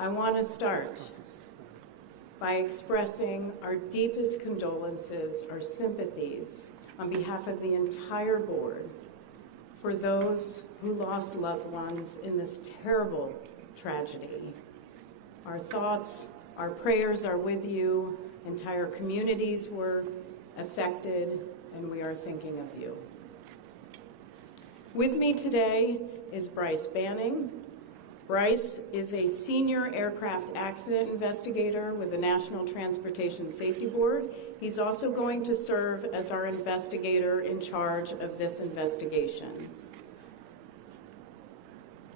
I want to start by expressing our deepest condolences, our sympathies on behalf of the entire board for those who lost loved ones in this terrible tragedy. Our thoughts, our prayers are with you. Entire communities were affected, and we are thinking of you. With me today is Bryce Banning. Bryce is a senior aircraft accident investigator with the National Transportation Safety Board. He's also going to serve as our investigator in charge of this investigation.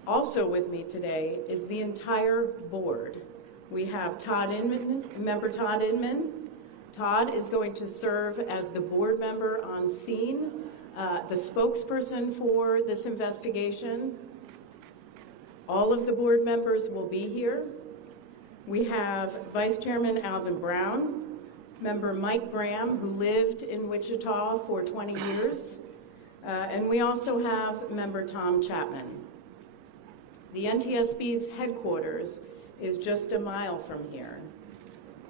Also with me today is the entire board. We have Todd Inman, member Todd Inman. Todd is going to serve as the board member on scene, the spokesperson for this investigation. All of the board members will be here. We have Vice Chairman Alvin Brown, member Mike Graham, who lived in Wichita for 20 years, and we also have member Tom Chapman. The NTSB's headquarters is just a mile from here.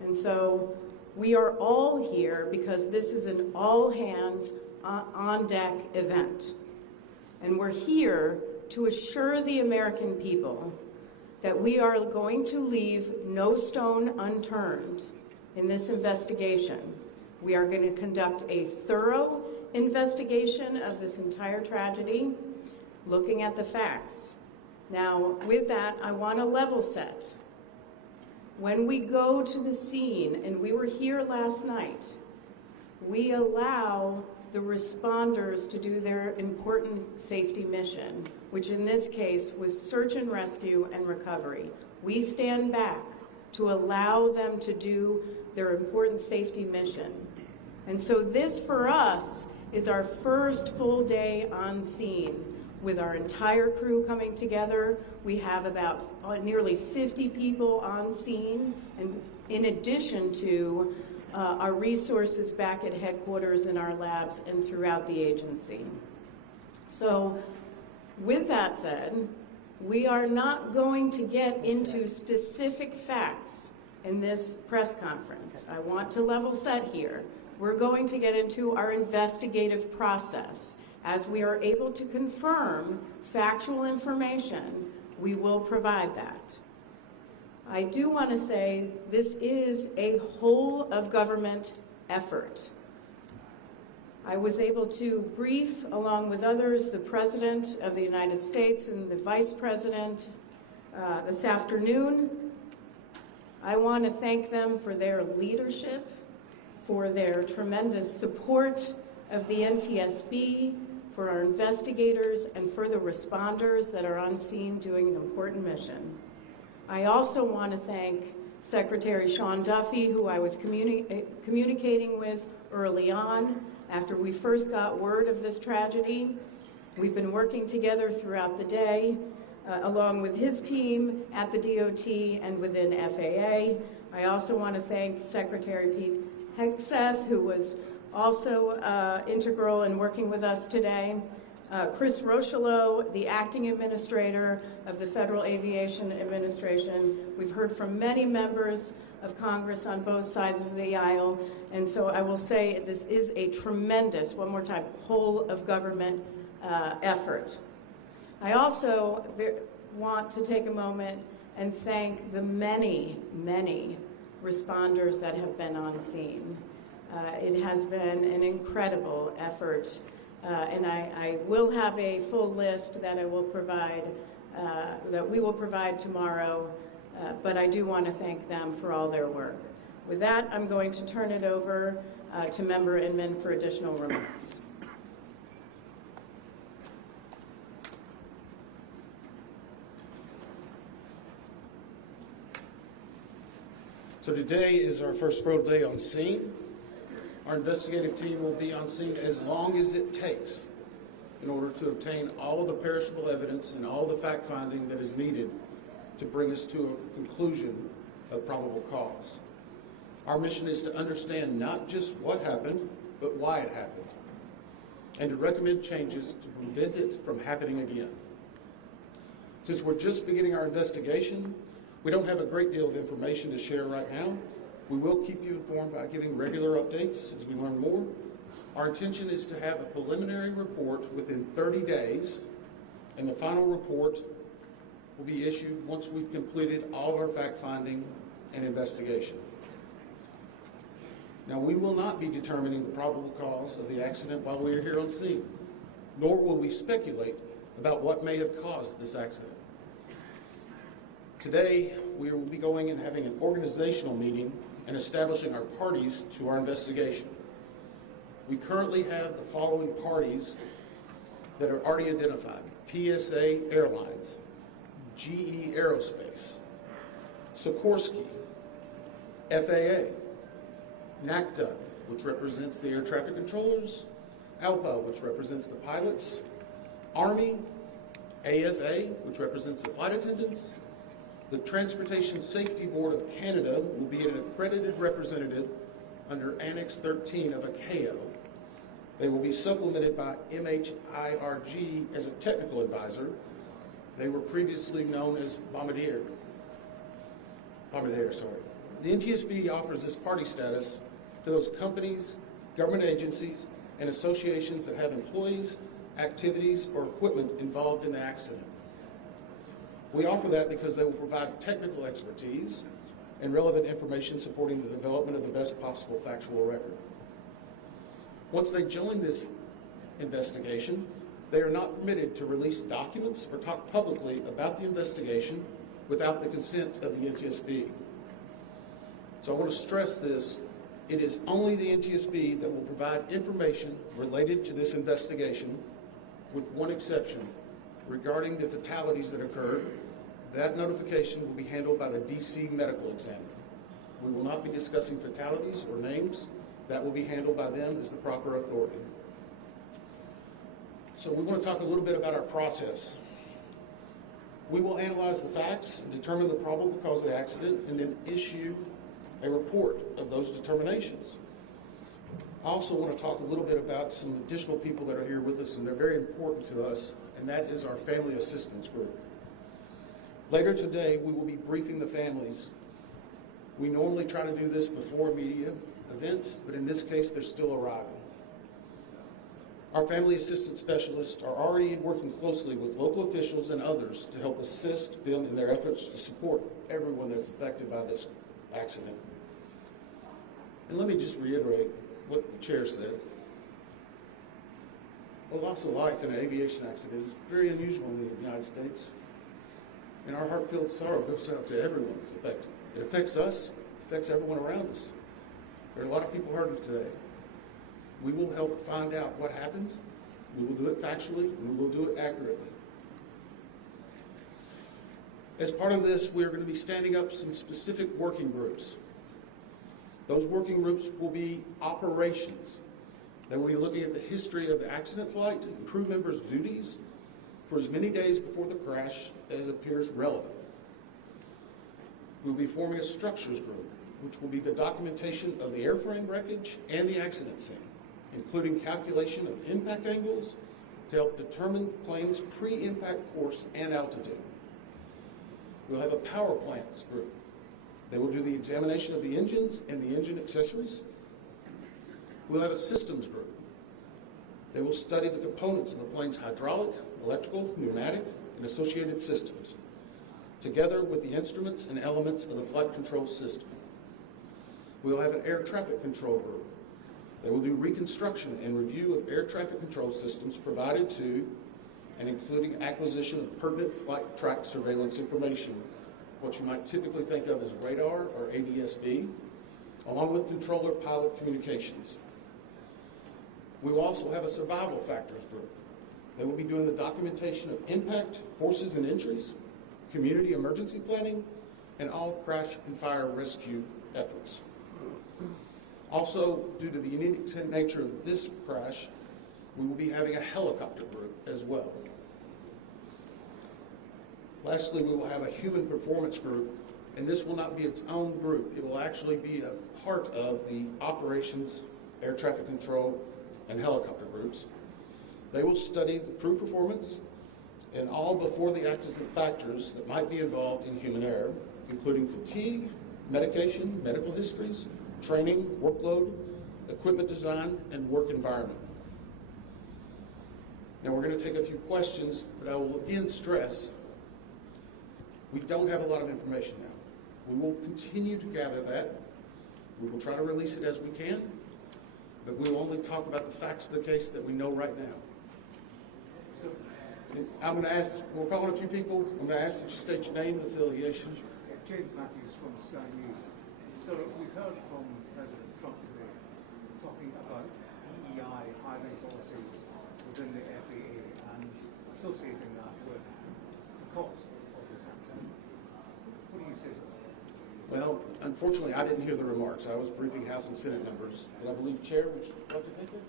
And so we are all here because this is an all-hands on-deck event. And we're here to assure the American people that we are going to leave no stone unturned in this investigation. We are going to conduct a thorough investigation of this entire tragedy, looking at the facts. Now, with that, I want to level set. When we go to the scene, and we were here last night, we allow the responders to do their important safety mission, which in this case was search and rescue and recovery. We stand back to allow them to do their important safety mission. And so this, for us, is our first full day on scene with our entire crew coming together. We have about nearly 50 people on scene, and in addition to our resources back at headquarters in our labs and throughout the agency. So with that said, we are not going to get into specific facts in this press conference. I want to level set here. We're going to get into our investigative process. As we are able to confirm factual information, we will provide that. I do want to say this is a whole of government effort. I was able to brief, along with others, the President of the United States and the Vice President this afternoon. I want to thank them for their leadership, for their tremendous support of the NTSB, for our investigators, and for the responders that are on scene doing an important mission. I also want to thank Secretary Sean Duffy, who I was communicating with early on after we first got word of this tragedy. We've been working together throughout the day, along with his team at the DOT and within FAA. I also want to thank Secretary Pete Hegseth, who was also integral in working with us today. Chris Rochelot, the acting administrator of the Federal Aviation Administration. We've heard from many members of Congress on both sides of the aisle, and so I will say this is a tremendous, one more time, whole of government effort. I also want to take a moment and thank the many, many responders that have been on scene. It has been an incredible effort, and I will have a full list that I will provide, that we will provide tomorrow, but I do want to thank them for all their work. With that, I'm going to turn it over to Member Inman for additional remarks. So today is our first full day on scene. Our investigative team will be on scene as long as it takes in order to obtain all the perishable evidence and all the fact-finding that is needed to bring us to a conclusion of probable cause. Our mission is to understand not just what happened, but why it happened, and to recommend changes to prevent it from happening again. Since we're just beginning our investigation, We don't have a great deal of information to share right now. We will keep you informed by giving regular updates as we learn more. Our intention is to have a preliminary report within 30 days, and the final report will be issued once we've completed all of our fact-finding and investigation. Now, we will not be determining the probable cause of the accident while we are here on scene, nor will we speculate about what may have caused this accident. Today, we will be going and having an organizational meeting and establishing our parties to our investigation. We currently have the following parties that are already identified: PSA Airlines, GE Aerospace, Sikorsky, FAA, NACDA, which represents the air traffic controllers, ALPA, which represents the pilots, Army, AFA, which represents the flight attendants. The Transportation Safety Board of Canada will be an accredited representative under Annex 13 of ICAO. They will be supplemented by MHIRG as a technical advisor. They were previously known as Bombardier. The NTSB offers this party status to those companies, government agencies, and associations that have employees, activities, or equipment involved in the accident. We offer that because they will provide technical expertise and relevant information supporting the development of the best possible factual record. Once they join this investigation, they are not permitted to release documents or talk publicly about the investigation without the consent of the NTSB. So I want to stress this. It is only the NTSB that will provide information related to this investigation, with one exception. Regarding the fatalities that occurred, that notification will be handled by the DC medical examiner. We will not be discussing fatalities or names. That will be handled by them as the proper authority. So we want to talk a little bit about our process. We will analyze the facts and determine the probable cause of the accident, and then issue a report of those determinations. I also want to talk a little bit about some additional people that are here with us, and they're very important to us, and that is our family assistance group. Later today, we will be briefing the families. We normally try to do this before a media event, but in this case, they're still arriving. Our family assistance specialists are already working closely with local officials and others to help assist them in their efforts to support everyone that's affected by this accident. And let me just reiterate what the chair said. A loss of life in an aviation accident is very unusual in the United States, and our heartfelt sorrow goes out to everyone that's affected. It affects us, it affects everyone around us. There are a lot of people hurting today. We will help find out what happened. We will do it factually, and we will do it accurately. As part of this, we're going to be standing up some specific working groups. Those working groups will be operations. They will be looking at the history of the accident flight and crew members' duties for as many days before the crash as appears relevant. We'll be forming a structures group, which will be the documentation of the airframe wreckage and the accident scene, including calculation of impact angles to help determine the plane's pre-impact course and altitude. We'll have a power plants group. They will do the examination of the engines and the engine accessories. We'll have a systems group. They will study the components of the plane's hydraulic, electrical, pneumatic, and associated systems, together with the instruments and elements of the flight control system. We'll have an air traffic control group. They will do reconstruction and review of air traffic control systems provided to and including acquisition of pertinent flight track surveillance information, what you might typically think of as radar or ADS-B, along with controller pilot communications. We will also have a survival factors group. They will be doing the documentation of impact, forces and injuries, community emergency planning, and all crash and fire rescue efforts. Also, due to the unique nature of this crash, we will be having a helicopter group as well. Lastly, we will have a human performance group, and this will not be its own group. It will actually be a part of the operations, air traffic control, and helicopter groups. They will study the crew performance and all before the accident factors that might be involved in human error, including fatigue, medication, medical histories, training, workload, equipment design, and work environment. Now we're going to take a few questions, but I will again stress, we don't have a lot of information now. We will continue to gather that. We will try to release it as we can, but we will only talk about the facts of the case that we know right now. I'm going to ask, we'll call on a few people. I'm going to ask that you state your name and affiliation. James Matthews from Sky News. So we've heard from President Trump today talking about DEI hiring policies within the FAA and associating that with the cause of this accident. What do you say to that? Well, unfortunately, I didn't hear the remarks. I was briefing House and Senate members, but I believe Chair, would you like to take it?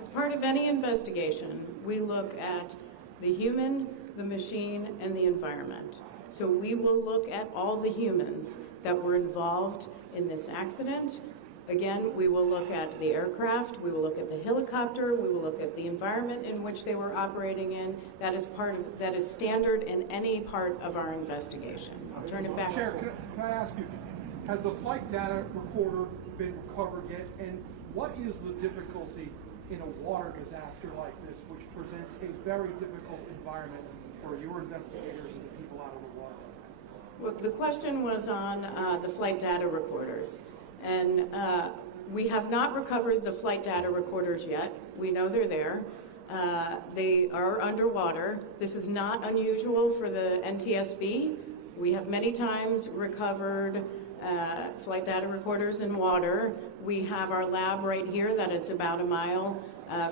As part of any investigation, we look at the human, the machine, and the environment. So we will look at all the humans that were involved in this accident. Again, we will look at the aircraft, we will look at the helicopter, we will look at the environment in which they were operating in. That is standard in any part of our investigation. I'll turn it back. Chair, can I ask you, has the flight data recorder been recovered yet? And what is the difficulty in a water disaster like this, which presents a very difficult environment for your investigators and the people out of the water? Well, the question was on the flight data recorders. And we have not recovered the flight data recorders yet. We know they're there. They are underwater. This is not unusual for the NTSB. We have many times recovered flight data recorders in water. We have our lab right here that is about a mile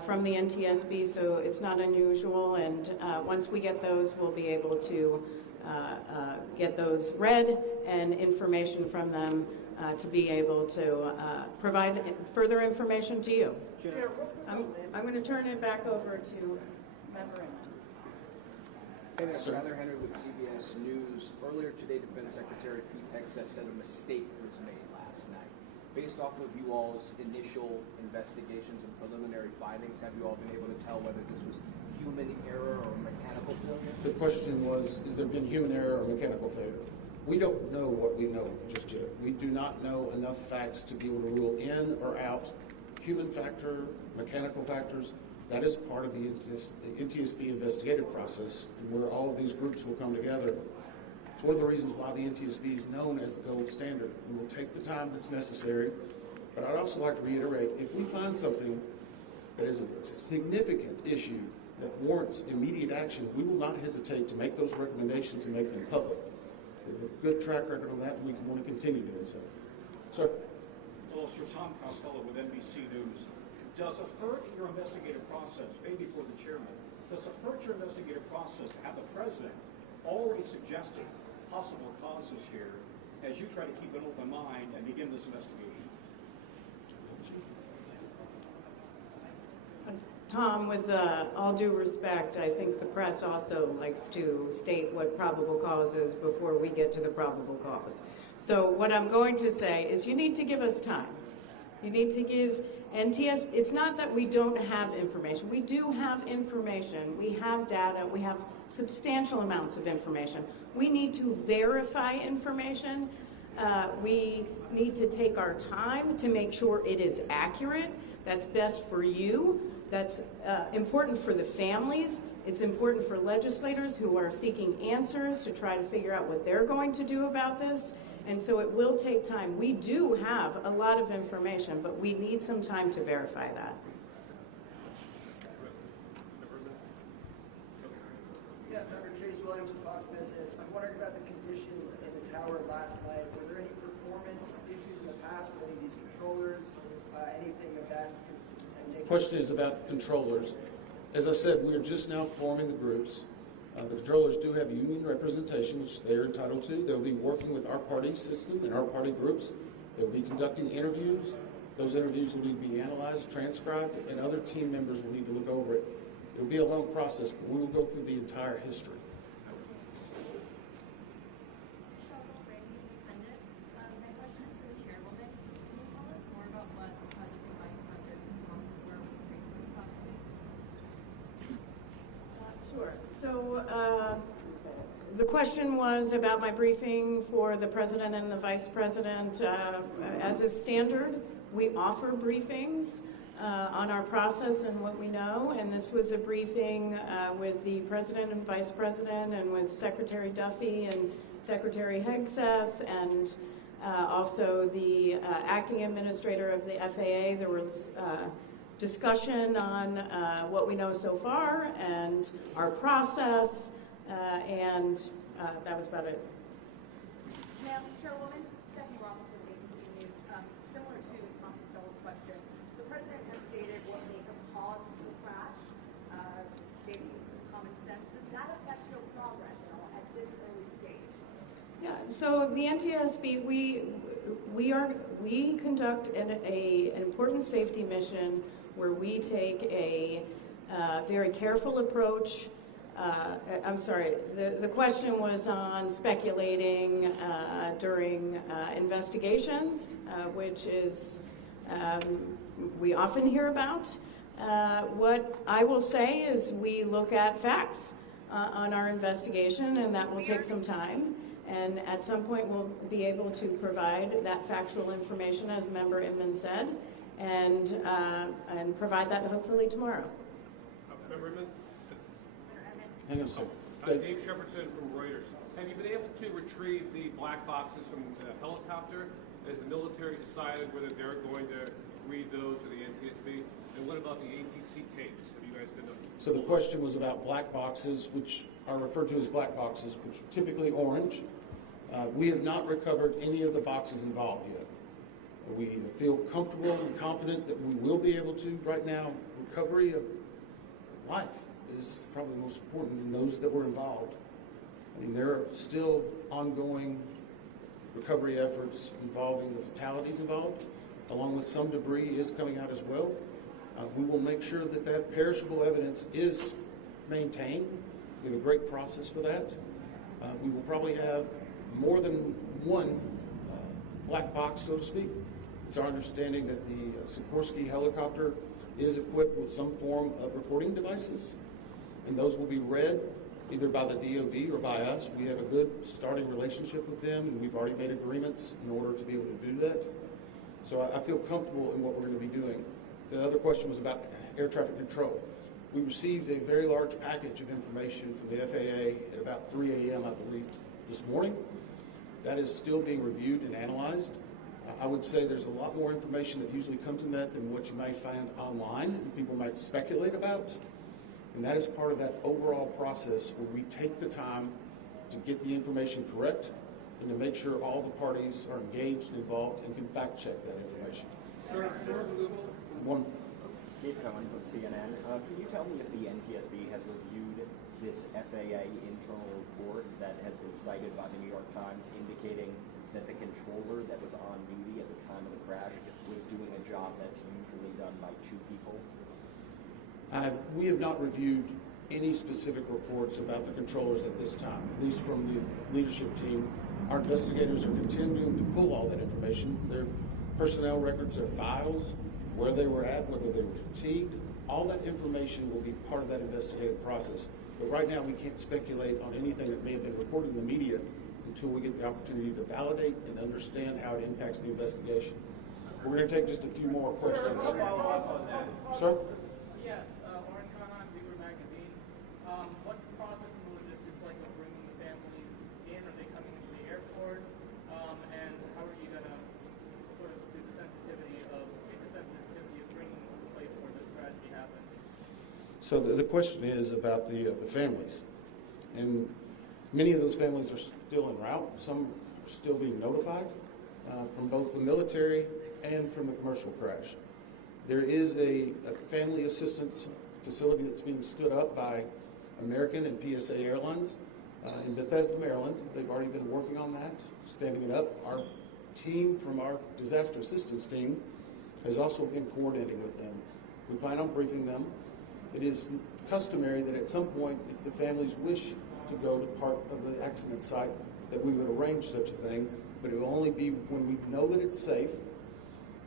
from the NTSB, so it's not unusual. And once we get those, we'll be able to get those read and information from them to be able to provide further information to you. I'm going to turn it back over to Member Inman. Tyler Henry with CBS News. Earlier today, Defense Secretary Pete Hegseth said a mistake was made last night. Based off of you all's initial investigations and preliminary findings, have you all been able to tell whether this was human error or mechanical failure? The question was, has there been human error or mechanical failure? We don't know what we know just yet. We do not know enough facts to be able to rule in or out human factor, mechanical factors. That is part of the NTSB investigative process, and where all of these groups will come together. It's one of the reasons why the NTSB is known as the gold standard. We will take the time that's necessary, but I'd also like to reiterate, if we find something that is a significant issue that warrants immediate action, we will not hesitate to make those recommendations and make them public. We have a good track record on that, and we want to continue doing so. Sir? Hello, Sir Tom Costello with NBC News. Does it hurt your investigative process, maybe for the chairman, does it hurt your investigative process to have the president already suggesting possible causes here as you try to keep an open mind and begin this investigation? Tom, with all due respect, I think the press also likes to state what probable cause is before we get to the probable cause. So what I'm going to say is you need to give us time. You need to give NTSB, it's not that we don't have information. We do have information. We have data. We have substantial amounts of information. We need to verify information. We need to take our time to make sure it is accurate. That's best for you. That's important for the families. It's important for legislators who are seeking answers to try to figure out what they're going to do about this. And so it will take time. We do have a lot of information, but we need some time to verify that. Yeah, Member Chase Williams with Fox Business. I'm wondering about the conditions in the tower last night. Were there any performance issues in the past with any of these controllers? Anything of that? The question is about controllers. As I said, we are just now forming the groups. The controllers do have union representation, which they're entitled to. They'll be working with our party system and our party groups. They'll be conducting interviews. Those interviews will need to be analyzed, transcribed, and other team members will need to look over it. It'll be a long process, but we will go through the entire history. The question was about my briefing for the president and the vice president. As is standard, we offer briefings on our process and what we know, and this was a briefing with the president and vice president and with Secretary Duffy and Secretary Hegseth and also the acting administrator of the FAA. There was discussion on what we know so far and our process, and that was about it. Madam Chairwoman, Stephanie Ramos with ABC News. Similar to Tom Costello's question, the President has stated what may have caused the crash, stating common sense. Does that affect your progress at all at this early stage? Yeah, so the NTSB, we conduct an important safety mission where we take a very careful approach. I'm sorry, the question was on speculating during investigations, which is we often hear about. What I will say is we look at facts on our investigation, and that will take some time. And at some point, we'll be able to provide that factual information, as Member Inman said, and provide that hopefully tomorrow. Member Inman? Hang on a second. Dave Shepardson from Reuters. Have you been able to retrieve the black boxes from the helicopter? Has the military decided whether they're going to read those to the NTSB? And what about the ATC tapes? Have you guys been? So the question was about black boxes, which are referred to as black boxes, which are typically orange. We have not recovered any of the boxes involved yet. We feel comfortable and confident that we will be able to. Right now, recovery of life is probably the most important in those that were involved. I mean, there are still ongoing recovery efforts involving the fatalities involved, along with some debris is coming out as well. We will make sure that that perishable evidence is maintained. We have a great process for that. We will probably have more than one black box, so to speak. It's our understanding that the Sikorsky helicopter is equipped with some form of recording devices, and those will be read either by the DoD or by us. We have a good starting relationship with them, and we've already made agreements in order to be able to do that. So I feel comfortable in what we're going to be doing. The other question was about air traffic control. We received a very large package of information from the FAA at about 3 a.m., I believe, this morning. That is still being reviewed and analyzed. I would say there's a lot more information that usually comes in that than what you might find online and people might speculate about. And that is part of that overall process where we take the time to get the information correct and to make sure all the parties are engaged and involved and can fact check that information. One. Keith Cohen from CNN. Can you tell me if the NTSB has reviewed this FAA internal report that has been cited by the New York Times indicating that the controller that was on duty at the time of the crash was doing a job that's usually done by two people? We have not reviewed any specific reports about the controllers at this time, at least from the leadership team. Our investigators are continuing to pull all that information. Their personnel records, their files, where they were at, whether they were fatigued, all that information will be part of that investigative process. But right now we can't speculate on anything that may have been reported in the media until we get the opportunity to validate and understand how it impacts the investigation. We're going to take just a few more questions. Sir? Yes, Orange Khan, Beaver Magazine. What's the process and logistics like of bringing the families in? Are they coming into the airport? And how are you going to sort of do the sensitivity of bringing them to the place where this tragedy happened? So the question is about the families. And many of those families are still en route. Some are still being notified from both the military and from the commercial crash. There is a family assistance facility that's being stood up by American and PSA Airlines in Bethesda, Maryland. They've already been working on that, standing it up. Our team from our disaster assistance team has also been coordinating with them. We plan on briefing them. It is customary that at some point, if the families wish to go to part of the accident site, that we would arrange such a thing, but it will only be when we know that it's safe,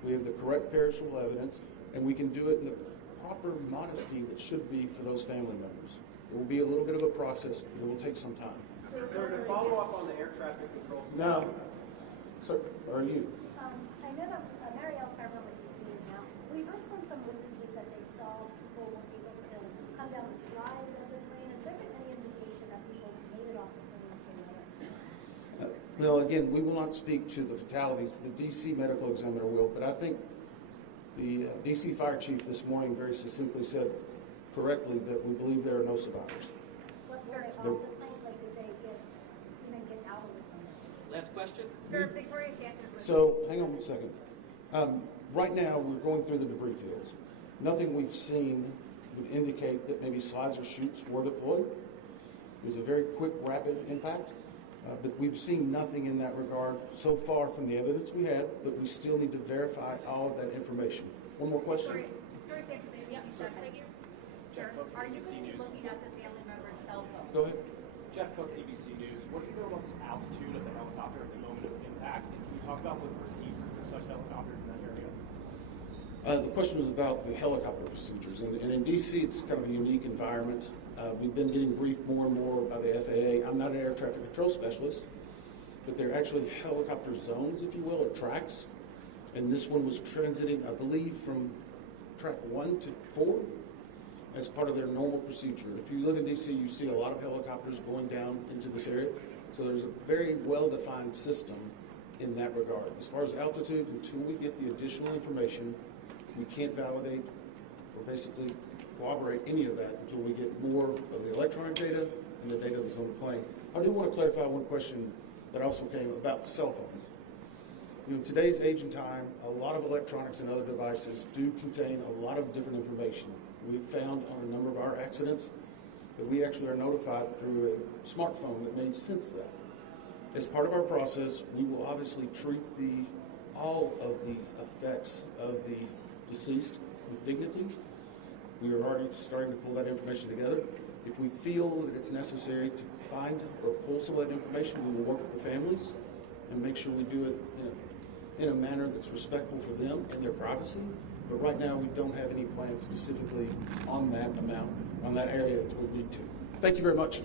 we have the correct perishable evidence, and we can do it in the proper modesty that should be for those family members. It will be a little bit of a process, but it will take some time. Sir, Sir, to follow up on the air traffic control system. No. Sir, are you? I know that Marielle Carver with these news now. We heard from some witnesses that they saw people were able to come down the slides of the plane. Has there been any indication that people made it off the plane? Well, again, we will not speak to the fatalities. The D.C. medical examiner will, but I think the D.C. fire chief this morning very succinctly said correctly that we believe there are no survivors. What's their off the plane? Like, did they even get out of the plane? Last question. Sir, Victoria Sanchez. So, hang on one second. Right now, we're going through the debris fields. Nothing we've seen would indicate that maybe slides or chutes were deployed. It was a very quick, rapid impact, but we've seen nothing in that regard so far from the evidence we had, but we still need to verify all of that information. One more question? Victoria Sanchez, thank you. Sure. Are you going to be looking at the family member's cell phone? Go ahead. Jeff Cook, ABC News. What do you know about the altitude of the helicopter at the moment of impact? And can you talk about what procedures for such helicopters in that area? The question was about the helicopter procedures. And in D.C., it's kind of a unique environment. We've been getting briefed more and more by the FAA. I'm not an air traffic control specialist, but they're actually helicopter zones, if you will, or tracks. And this one was transiting, I believe, from track 1 to 4 as part of their normal procedure. If you live in D.C., you see a lot of helicopters going down into this area. So there's a very well-defined system in that regard. As far as altitude, until we get the additional information, we can't validate or basically corroborate any of that until we get more of the electronic data and the data that's on the plane. I do want to clarify one question that also came about cell phones. You know, in today's age and time, a lot of electronics and other devices do contain a lot of different information. We've found on a number of our accidents that we actually are notified through a smartphone that may sense that. As part of our process, we will obviously treat all of the effects of the deceased with dignity. We are already starting to pull that information together. If we feel that it's necessary to find or pull some of that information, we will work with the families and make sure we do it in a manner that's respectful for them and their privacy. But right now, we don't have any plans specifically on that amount, on that area until we need to. Thank you very much.